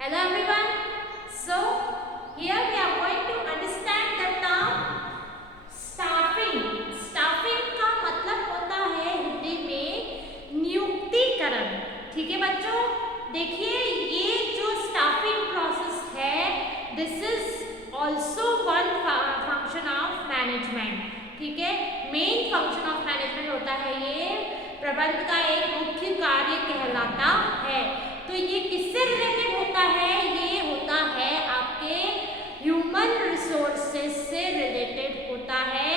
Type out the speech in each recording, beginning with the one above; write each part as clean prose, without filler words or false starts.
Hello everyone. So here we are going to understand the term staffing. Staffing का मतलब होता है हिंदी में नियुक्तिकरण। ठीक है बच्चों, देखिए ये जो स्टाफिंग प्रोसेस है, this is also one function of management. ठीक है, मेन फंक्शन ऑफ मैनेजमेंट होता है, ये प्रबंध का एक मुख्य कार्य कहलाता है। तो ये किससे रिलेटेड होता है? ये होता है आपके ह्यूमन रिसोर्सेज से रिलेटेड होता है।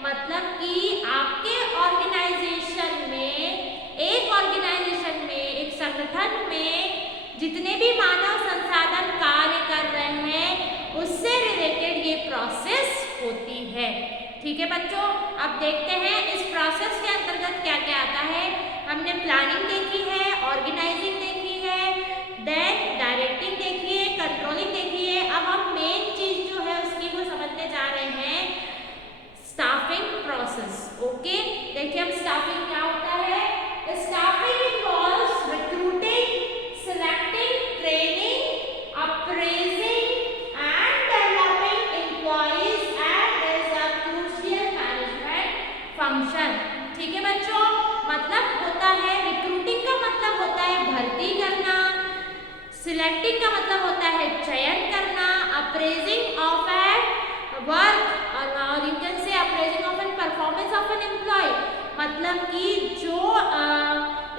मतलब कि आपके ऑर्गेनाइजेशन में, एक संगठन में जितने भी मानव संसाधन कार्य कर रहे हैं उससे रिलेटेड ये प्रोसेस होती है। ठीक है बच्चों, अब देखते हैं इस प्रोसेस के अंतर्गत क्या क्या आता है। हमने प्लानिंग देखी है, ऑर्गेनाइजिंग देखी है, देन डायरेक्टिंग देखी है, कंट्रोलिंग देखी है। अब हम मेन चीज जो है उसकी को समझने जा रहे हैं, स्टाफिंग प्रोसेस। ओके, देखिए अब स्टाफिंग क्या होता है। Staffing involves recruiting, selecting, training, appraising and developing employees and is a crucial management function. ठीक है बच्चों, मतलब होता है रिक्रूटिंग का मतलब होता है भर्ती करना, सिलेक्टिंग का मतलब होता है चयन करना, अप्रेजिंग ऑफ एन वर्क और you can say appraising of an performance of an employ. मतलब कि जो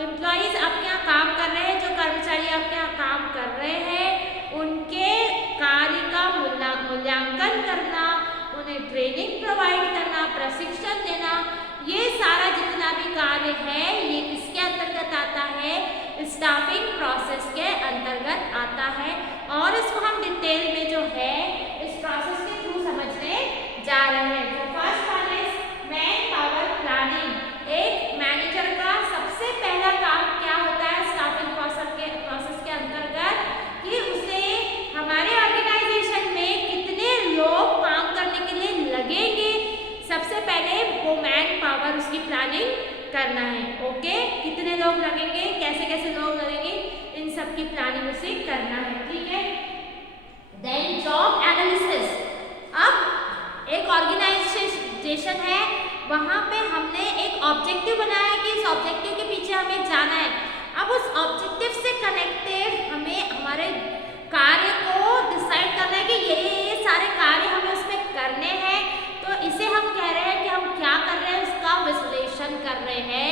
एम्प्लॉइज आपके यहाँ काम कर रहे हैं, जो कर्मचारी आपके यहाँ काम कर रहे हैं, उनके कार्य का मूल्यांकन करना, उन्हें ट्रेनिंग प्रोवाइड करना, प्रशिक्षण देना, ये सारा जितना भी कार्य है ये किसके अंतर्गत आता है? स्टाफिंग प्रोसेस के अंतर्गत आता है। और इसको हम डिटेल में जो है इस प्रोसेस के थ्रू समझने जा रहे हैं। तो first one is man power planning. एक मैनेजर का सबसे पहला काम क्या होता है स्टाफिंग प्रोसेस के अंतर्गत, कि उसे हमारे ऑर्गेनाइजेशन में कितने लोग काम करने के लिए लगेंगे, सबसे पहले वो मैन पावर उसकी प्लानिंग करना है। ओके, कितने लोग लगेंगे, कैसे कैसे लोग लगेंगे, इन सब की प्लानिंग उसे करना है। ठीक है, देन जॉब एनालिसिस। अब एक ऑर्गेनाइजेशन है, वहां पे हमने एक ऑब्जेक्टिव बनाया कि इस ऑब्जेक्टिव के पीछे हमें जाना है। अब उस ऑब्जेक्टिव से कनेक्टेड हमें हमारे कार्य को डिसाइड करना है कि ये सारे कार्य हमें उसमें करने हैं। तो इसे हम कह रहे हैं कि हम क्या कर रहे हैं, उसका विश्लेषण कर रहे हैं,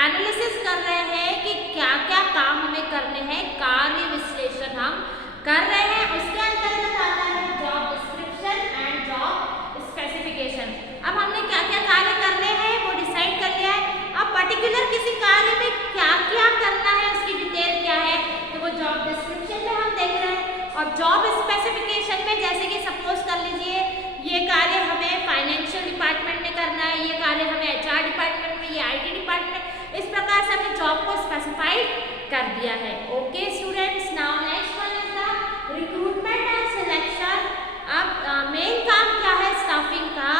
एनालिसिस कर रहे हैं कि क्या क्या काम हमें करने हैं, कार्य विश्लेषण हम कर रहे हैं। उसके अंतर्गत आता है job description and job specification. अब हमने क्या क्या कार्य करने हैं वो डिसाइड कर लिया है। अब पर्टिकुलर किसी कार्य में क्या क्या करना है उसकी डिटेल क्या है, तो वो जॉब डिस्क्रिप्शन में हम देख रहे हैं। और जॉब स्पेसिफिकेशन में जैसे कि सपोज कर लीजिए ये कार्य हमें फाइनेंशियल डिपार्टमेंट में करना है, ये कार्य हमें एचआर डिपार्टमेंट में, ये आईटी डिपार्टमेंट, इस प्रकार से हमने जॉब को स्पेसिफाइड कर दिया है। Okay students, now next one is the recruitment and selection. अब मेन काम क्या है स्टाफिंग का,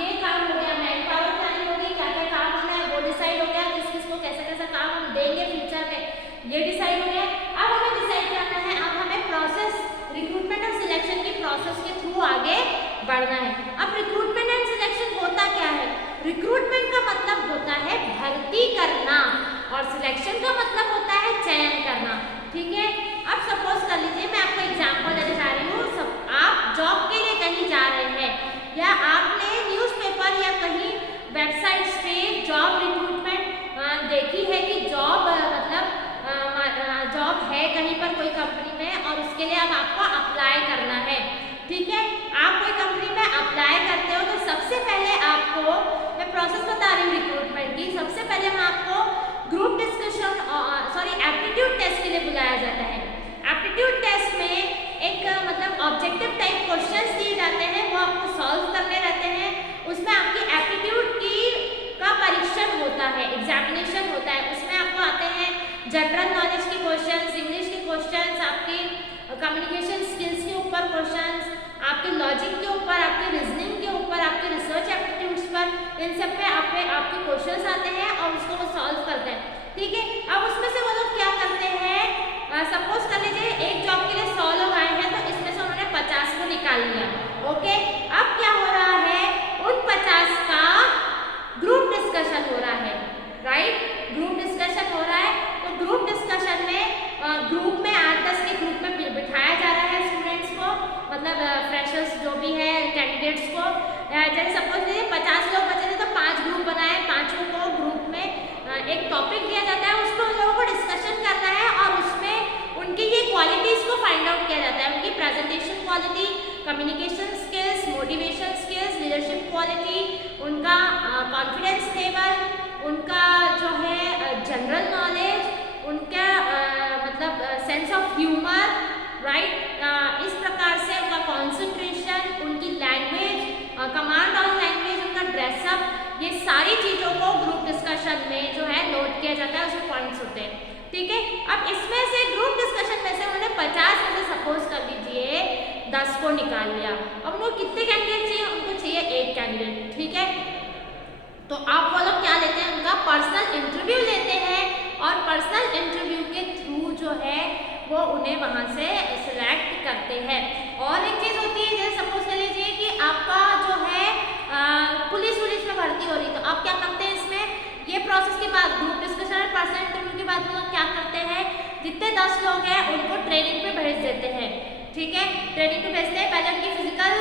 ये काम हो गया, मैन पावर प्लानिंग होगी, क्या क्या काम होना है वो डिसाइड हो गया, किस किस को कैसा कैसा काम हम देंगे फ्यूचर में, ये डिसाइड हो गया। अब हमें डिसाइड करना है, अब हमें प्रोसेस रिक्रूटमेंट और सिलेक्शन की प्रोसेस के थ्रू आगे बढ़ना है। अब रिक्रूटमेंट एंड सिलेक्शन होता क्या है? रिक्रूटमेंट का मतलब होता है भर्ती करना और सिलेक्शन का मतलब होता है चयन करना। ठीक है, अब सपोज कर लीजिए मैं आपको एग्जांपल देने जा रही हूँ। आप जॉब के लिए कहीं जा रहे हैं या आपने न्यूज़पेपर या कहीं वेबसाइट्स पे जॉब रिक्रूटमेंट देखी है कि जॉब मतलब जॉब है कहीं पर कोई कंपनी में और उसके लिए अब आपको अप्लाई करना है। ठीक है, आप कोई कंपनी में अप्लाई करते हो तो सबसे पहले आपको, मैं प्रोसेस बता रही हूँ रिक्रूटमेंट की, सबसे पहले हम आपको ग्रुप डिस्कशन एप्टीट्यूड टेस्ट के लिए बुलाया जाता है। एप्टीट्यूड टेस्ट में एक मतलब ऑब्जेक्टिव टाइप क्वेश्चंस दिए जाते हैं, वो आपको सॉल्व करने रहते हैं। उसमें आपकी एप्टीट्यूड का परीक्षण होता है, एग्जामिनेशन होता है। उसमें आपको आते हैं जनरल नॉलेज के क्वेश्चंस, इंग्लिश के क्वेश्चंस, आपकी कम्युनिकेशन स्किल्स के ऊपर क्वेश्चंस, आपके लॉजिक के ऊपर, आपके रीजनिंग के ऊपर, आपके रिसर्च एप्टीट्यूड्स पर, इन सब पे आपके क्वेश्चंस आते हैं और उसको वो सॉल्व करते हैं। ठीक है, अब उसमें से वो लोग क्या करते हैं, सपोज कर लीजिए एक जॉब के लिए जैसे सपोज लीजिए 50 लोग बचे थे तो 5 ग्रुप बनाए, पांचों को ग्रुप में एक टॉपिक दिया जाता है, उसको उन लोगों को डिस्कशन करना है और उसमें उनकी ये क्वालिटीज को फाइंड आउट किया जाता है, उनकी presentation quality, communication skills, motivation skills, leadership quality, उनका कॉन्फिडेंस लेवल, उनका जो है जनरल नॉलेज, उनका मतलब सेंस ऑफ ह्यूमर, राइट, इस प्रकार से उनका कॉन्सेंट्रेशन, उनकी लैंग्वेज, कमांड ऑन लैंग्वेज, उनका ड्रेसअप, ये सारी चीज़ों को ग्रुप डिस्कशन में जो है नोट किया जाता है, उसमें पॉइंट्स होते हैं, ठीक है। अब इसमें से ग्रुप डिस्कशन में से उन्होंने 50 में से सपोज कर लीजिए 10 को निकाल लिया। अब उनको कितने कैंडिडेट चाहिए? उनको चाहिए 1 कैंडिडेट, ठीक है। तो आप वो लोग क्या लेते हैं? उनका पर्सनल इंटरव्यू लेते हैं और पर्सनल इंटरव्यू के थ्रू जो है वो उन्हें वहाँ से सिलेक्ट करते हैं। और एक चीज़ होती है, जैसे सपोज कर लीजिए कि आपका जो है पुलिस में भर्ती हो रही, तो आप क्या करते हैं इसमें, ये प्रोसेस के बाद ग्रुप डिस्कशन और पर्सनल इंटरव्यू के बाद वो लोग क्या करते हैं, जितने 10 लोग हैं उनको ट्रेनिंग पे भेज देते हैं, ठीक है। ट्रेनिंग पे भेजते हैं, पहले उनकी फिजिकल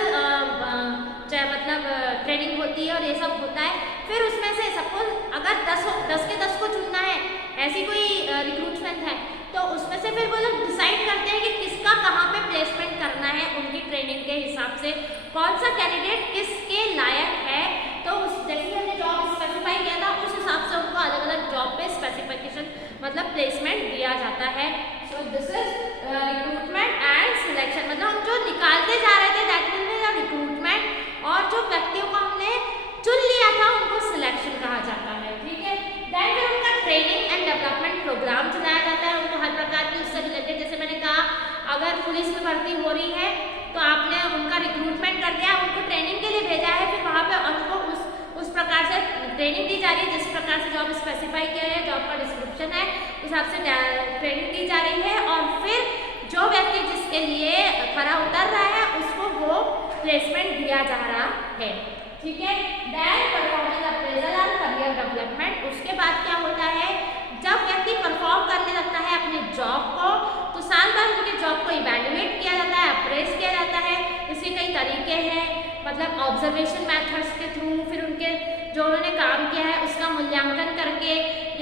मतलब ट्रेनिंग होती है और ये सब होता है। फिर उसमें से सपोज अगर 10 के 10 को चुनना है, ऐसी कोई रिक्रूटमेंट है, तो उसमें से फिर वो लोग डिसाइड करते हैं कि किसका कहाँ पे प्लेसमेंट करना है, उनकी ट्रेनिंग के हिसाब से कौन सा कैंडिडेट किसके लायक है। तो उस जैसे हमने जॉब स्पेसिफाई किया था उस हिसाब से उनको अलग अलग जॉब पे स्पेसिफिकेशन मतलब प्लेसमेंट दिया जाता है। So this is recruitment and selection, मतलब हम जो निकालते जा रहे थे दैट मीन्स रिक्रूटमेंट, और जो व्यक्तियों को हमने चुन लिया था उनको सिलेक्शन कहा जाता है, ठीक है। देन फिर उनका ट्रेनिंग एंड डेवलपमेंट प्रोग्राम चलाया जाता है, उनको हर प्रकार की उससे रिलेटेड, जैसे मैंने कहा अगर पुलिस में भर्ती हो रही है तो आपने उनका रिक्रूटमेंट कर दिया, उनको ट्रेनिंग के लिए भेजा है, फिर वहाँ पे उनको उस प्रकार से ट्रेनिंग दी जा रही है जिस प्रकार से जॉब स्पेसिफाई किया है, जॉब का डिस्क्रिप्शन है, उस हिसाब से ट्रेनिंग दी जा रही है, और फिर जो व्यक्ति जिसके लिए खरा उतर रहा है उसको वो प्लेसमेंट दिया जा रहा है, ठीक है। देन परफॉर्मेंस अप्रेजल और करियर डेवलपमेंट, उसके बाद क्या होता है, जब व्यक्ति परफॉर्म करने लगता है अपनी जॉब को, तो साल भर उनके जॉब को इवैल्यूएट किया जाता है, अप्रेस किया जाता है। इसके कई तरीके हैं, मतलब ऑब्जर्वेशन मेथड्स के थ्रू, फिर उनके जो उन्होंने काम किया है उसका मूल्यांकन करके,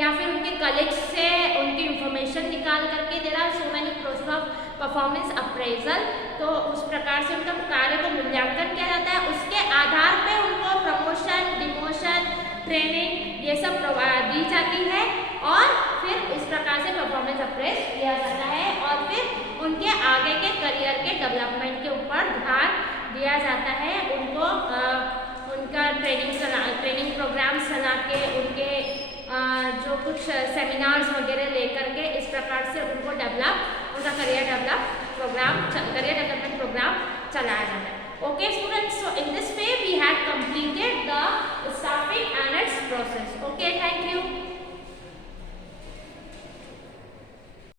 या फिर उनके कलीग्स से उनकी इंफॉर्मेशन निकाल करके। There are so many process of performance appraisal, तो उस प्रकार से उनका कार्य को मूल्यांकन किया जाता है, उसके आधार पे उनको प्रमोशन, डिमोशन, ट्रेनिंग ये सब दी जाती है, और फिर इस प्रकार से परफॉर्मेंस अप्रेस किया जाता है, और फिर उनके आगे के करियर के डेवलपमेंट के ऊपर ध्यान दिया जाता है। उनको उनका ट्रेनिंग प्रोग्राम चला के, उनके जो कुछ सेमिनार्स वगैरह लेकर के, इस प्रकार से उनको उनका करियर डेवलपमेंट